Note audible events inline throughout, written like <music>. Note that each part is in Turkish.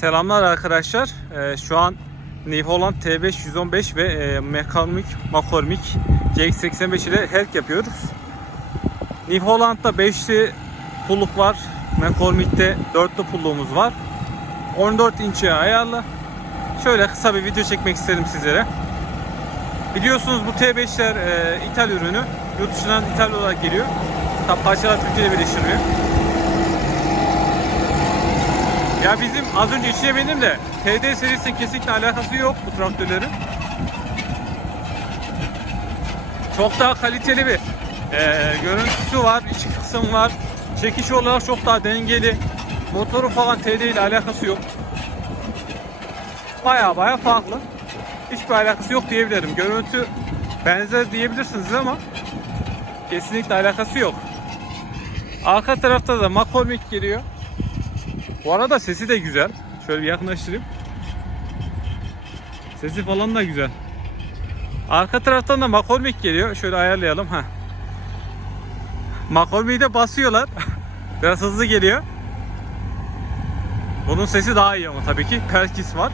Selamlar arkadaşlar. Ee, şu an New Holland T5 115 ve e, Mekanik McCormick CX85 ile helk yapıyoruz. New Holland'da 5'li pulluk var. McCormick'te 4'lü pulluğumuz var. 14 inçe ayarlı. Şöyle kısa bir video çekmek istedim sizlere. Biliyorsunuz bu T5'ler e, ithal ürünü. Yurt dışından ithal olarak geliyor. Tabi parçalar Türkiye'de birleştiriliyor. Ya bizim az önce içine bindim de TD serisinin kesinlikle alakası yok bu traktörlerin. Çok daha kaliteli bir eee, görüntüsü var, iç kısım var. Çekiş olarak çok daha dengeli. Motoru falan TD ile alakası yok. Baya baya farklı. Hiçbir alakası yok diyebilirim. Görüntü benzer diyebilirsiniz ama kesinlikle alakası yok. Arka tarafta da McCormick geliyor. Bu arada sesi de güzel. Şöyle bir yakınlaştırayım. Sesi falan da güzel. Arka taraftan da McCormick geliyor. Şöyle ayarlayalım. ha. McCormick'i de basıyorlar. <laughs> Biraz hızlı geliyor. Bunun sesi daha iyi ama tabii ki. Perkis var.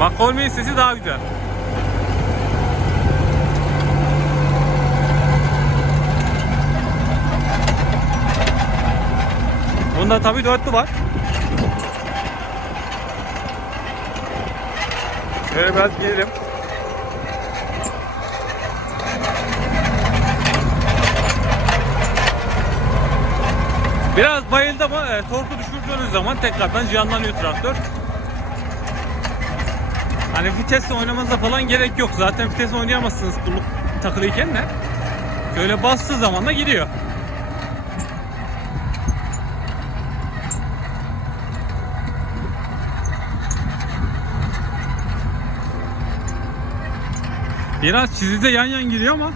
McCormick'in sesi daha güzel. Bunda tabii dörtlü var. Şöyle biraz gelelim. Biraz bayıldı ama e, torku düşürdüğünüz zaman tekrardan canlanıyor traktör. Hani vitesle oynamanıza falan gerek yok. Zaten vites oynayamazsınız kulluk takılıyken de. Şöyle bastığı zaman da gidiyor. Biraz çizide yan yan giriyor ama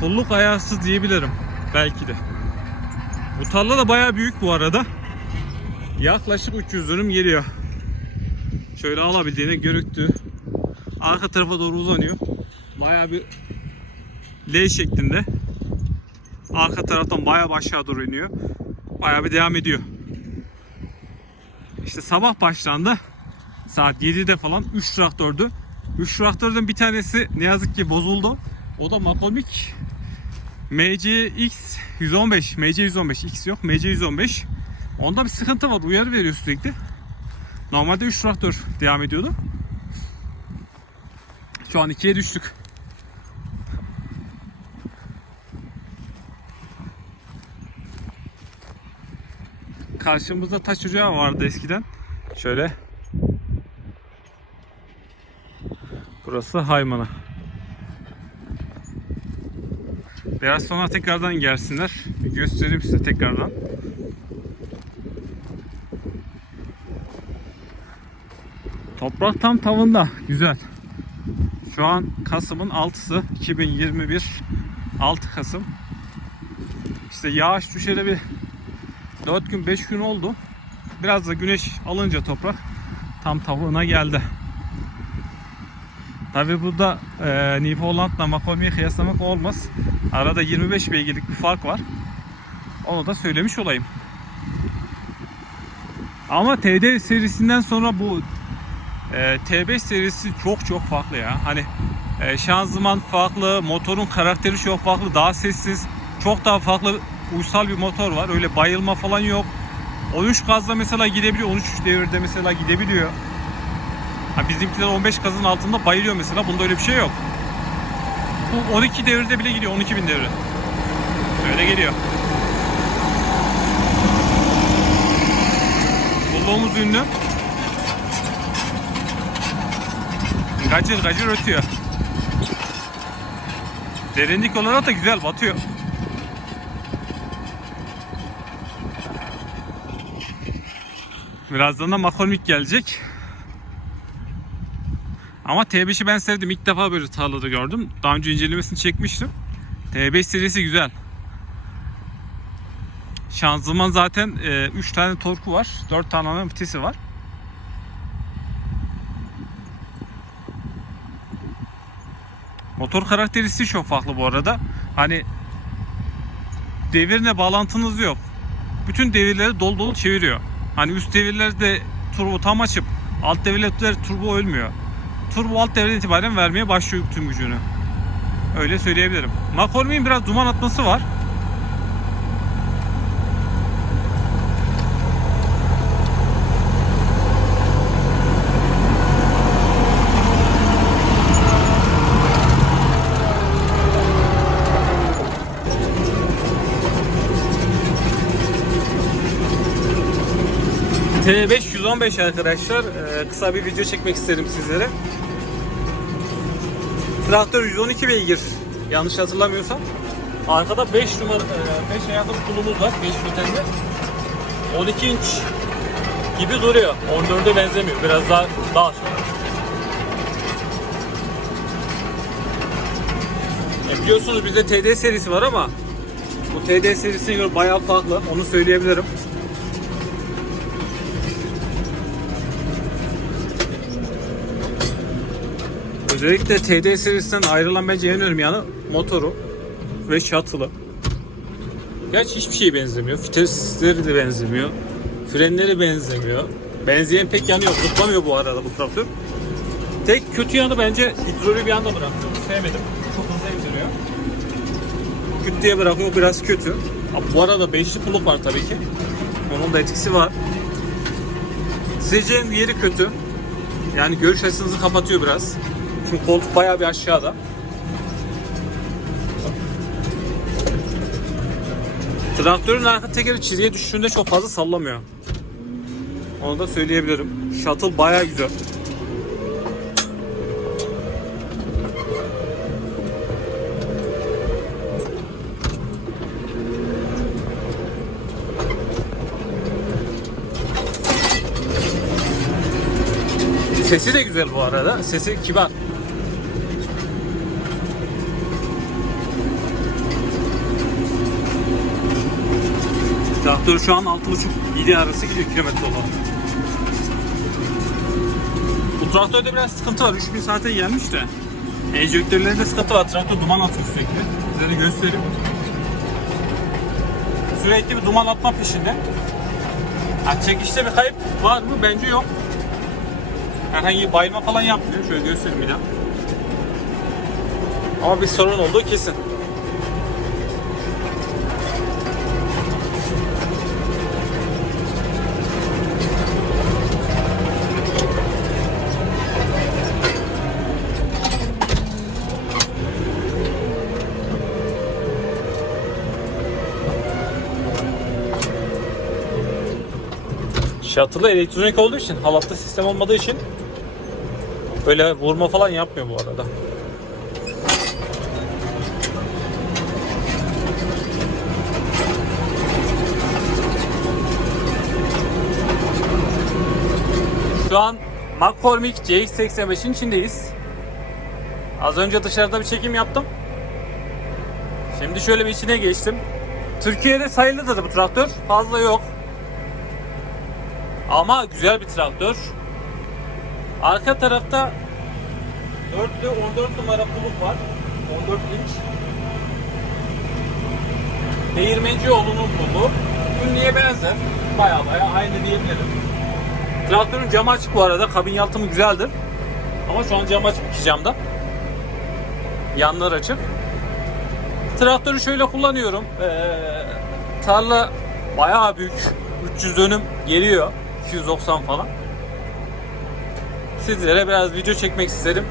pulluk ayarsız diyebilirim belki de. Bu tarla da bayağı büyük bu arada. Yaklaşık 300 dönüm geliyor. Şöyle alabildiğine görüktü. Arka tarafa doğru uzanıyor. Bayağı bir L şeklinde. Arka taraftan bayağı aşağı doğru iniyor. Bayağı bir devam ediyor. İşte sabah başlandı. Saat 7'de falan 3 traktördü. 3 traktörden bir tanesi ne yazık ki bozuldu. O da McCormick MCX 115. MC 115 X yok. MC 115. Onda bir sıkıntı var. Uyarı veriyor sürekli. Normalde 3 traktör devam ediyordu. Şu an 2'ye düştük. Karşımızda taş ocağı vardı eskiden. Şöyle. Burası Haymana. Biraz sonra tekrardan gelsinler. Bir göstereyim size tekrardan. Toprak tam tavında. Güzel. Şu an Kasım'ın 6'sı. 2021. 6 Kasım. İşte yağış düşeli bir 4 gün 5 gün oldu. Biraz da güneş alınca toprak tam tavuğuna geldi. Tabi burada e, New Holland'la Macombi'yi kıyaslamak olmaz. Arada 25 beygirlik bir fark var. Onu da söylemiş olayım. Ama TD serisinden sonra bu e, T5 serisi çok çok farklı ya. Hani e, şanzıman farklı, motorun karakteri çok farklı, daha sessiz, çok daha farklı uysal bir motor var. Öyle bayılma falan yok. 13 gazla mesela gidebiliyor, 13 devirde mesela gidebiliyor. Ha bizimkiler 15 gazın altında bayılıyor mesela. Bunda öyle bir şey yok. Bu 12 devirde bile gidiyor. 12 bin devir. Öyle geliyor. Bulduğumuz ünlü. Gacır gacır ötüyor. Derinlik olarak da güzel batıyor. Birazdan da McCormick gelecek. Ama T5'i ben sevdim. İlk defa böyle tarlada gördüm. Daha önce incelemesini çekmiştim. T5 serisi güzel. Şanzıman zaten 3 tane torku var. 4 tane vitesi var. Motor karakteristiği çok farklı bu arada. Hani devirle bağlantınız yok. bütün devirleri dolu dolu çeviriyor. Hani üst devirlerde turbo tam açıp alt devirlerde turbo ölmüyor. Turbo alt devirden itibaren vermeye başlıyor tüm gücünü. Öyle söyleyebilirim. McCormick'in biraz duman atması var. T5 115 arkadaşlar. Ee, kısa bir video çekmek isterim sizlere. Traktör 112 beygir. Yanlış hatırlamıyorsam. Arkada 5 numara 5 ayaklı kulumuz var 5 modelde. 12 inç gibi duruyor. 14'e benzemiyor. Biraz daha dar. E biliyorsunuz bizde TD serisi var ama bu TD serisine göre bayağı farklı. Onu söyleyebilirim. Özellikle TD serisinden ayrılan bence en önemli yanı motoru ve shuttle'ı. Gerçi hiçbir şeye benzemiyor. Vitesleri de benzemiyor. Frenleri benzemiyor. Benzeyen pek yanı yok. Zıplamıyor bu arada bu traktör. Tek kötü yanı bence hidroliği bir anda bırakıyor. Sevmedim. Çok hızlı emziriyor. Küt diye bırakıyor. Biraz kötü. Bu arada beşli kuluk var tabii ki. Onun da etkisi var. SC'nin yeri kötü. Yani görüş açınızı kapatıyor biraz. Çünkü koltuk bayağı bir aşağıda. Traktörün arka tekeri çizgiye düştüğünde çok fazla sallamıyor. Onu da söyleyebilirim. Shuttle bayağı güzel. Sesi de güzel bu arada. Sesi kibar. Traktör şu an 6.5-7 arası gidiyor kilometre olarak. Bu traktörde biraz sıkıntı var. 3000 saate gelmiş de. Enjektörlerinde sıkıntı var. Traktör duman atıyor sürekli. Size de göstereyim. Sürekli bir duman atma peşinde. Ha, çekişte bir kayıp var mı? Bence yok. Herhangi bir bayılma falan yapmıyor. Şöyle göstereyim bir daha. Ama bir sorun olduğu kesin. Shuttle'ı elektronik olduğu için, halatta sistem olmadığı için öyle vurma falan yapmıyor bu arada. Şu an McCormick CX-85'in içindeyiz. Az önce dışarıda bir çekim yaptım. Şimdi şöyle bir içine geçtim. Türkiye'de sayılıdır bu traktör. Fazla yok. Ama güzel bir traktör. Arka tarafta 4'lü 14 numara kuluk var. 14 inç. Değirmencioğlu'nun kulu. Ünlüye benzer. Baya baya aynı diyebilirim. Traktörün camı açık bu arada. Kabin yalıtımı güzeldir. Ama şu an cam açık iki camda. Yanlar açık. Traktörü şöyle kullanıyorum. Ee, tarla bayağı büyük. 300 dönüm geliyor. 290 falan. Sizlere biraz video çekmek istedim.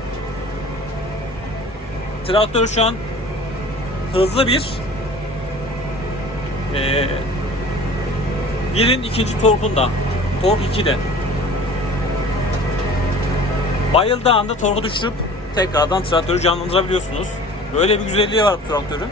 Traktör şu an hızlı bir ee, birin ikinci torkunda. Tork 2'de. Bayıldığı anda torku düşürüp tekrardan traktörü canlandırabiliyorsunuz. Böyle bir güzelliği var bu traktörün.